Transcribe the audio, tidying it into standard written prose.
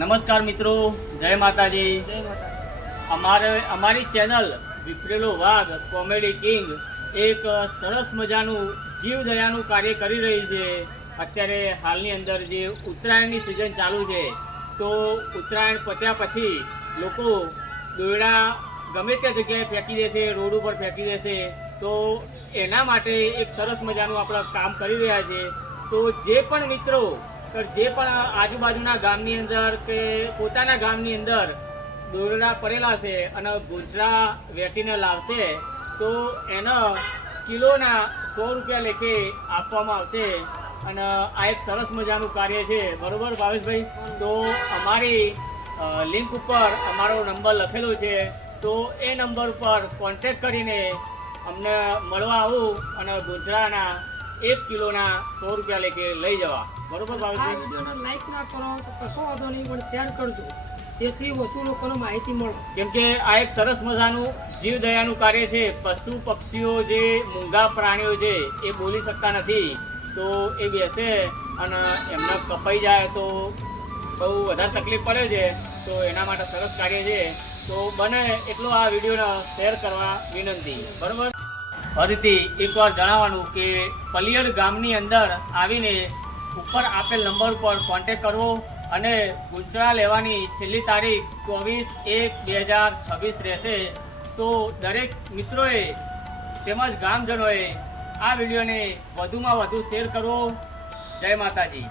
નમસ્કાર મિત્રો, જય માતાજી। અમારી ચેનલ વિફરેલો વાઘ કોમેડી કિંગ એક સરસ મજાનું જીવદયાનું કાર્ય કરી રહી છે। અત્યારે હાલની અંદર જે ઉત્તરાયણની સિઝન ચાલુ છે, તો ઉત્તરાયણ પત્યા પછી લોકો દોરડા ગમે તે જગ્યાએ ફેંકી દેશે, રોડ ઉપર ફેંકી દેશે। તો એના માટે એક સરસ મજાનું આપણે કામ કરી રહ્યા છે। તો જે પણ મિત્રો જે પણ આજુબાજુના ગામની અંદર કે પોતાના ગામની અંદર દોરડા પડેલા છે અને ગૂંચળા વેટીને લાવશે, તો એને કિલોના 100 રૂપિયા લેખે આપવામાં આવશે। અને આ એક સરસ મજાનું કાર્ય છે, બરાબર ભાવેશભાઈ? તો અમારી લિંક ઉપર અમારો નંબર લખેલો છે, તો એ નંબર ઉપર કોન્ટેક્ટ કરીને અમને મળવા આવું અને ગૂંચળાના 1 કિલોના 100 રૂપિયા લેખે લઈ જવા, બરોબર ભાવેશભાઈ? આ વિડીયોને લાઈક ના કરો તો કશો વાંધો નહીં, પણ શેર કરજો જેથી વધુ લોકોને માહિતી મળે। કેમ કે આ એક સરસ મજાનું જીવદયાનું કાર્ય છે। પશુ પક્ષીઓ જે મૂંગા પ્રાણીઓ છે એ બોલી શકતા નથી, તો એ બેસે અને એમને કપાઈ જાય તો બહુ વધારે તકલીફ પડે છે। તો એના માટે સરસ કાર્ય છે, તો બને એટલો આ વિડીયોને શેર કરવા વિનંતી, બરાબર? ફરીથી એકવાર જણાવવાનું કે પલિયડ ગામની અંદર આવીને ઉપર આપેલ નંબર પર કોન્ટેક્ટ કરવો અને ગૂંચળા લેવાની છેલ્લી તારીખ 24/1/2026 રહેશે। તો દરેક મિત્રોએ તેમજ ગામજનોએ આ વિડીયોને વધુમાં વધુ શેર કરવો। જય માતાજી।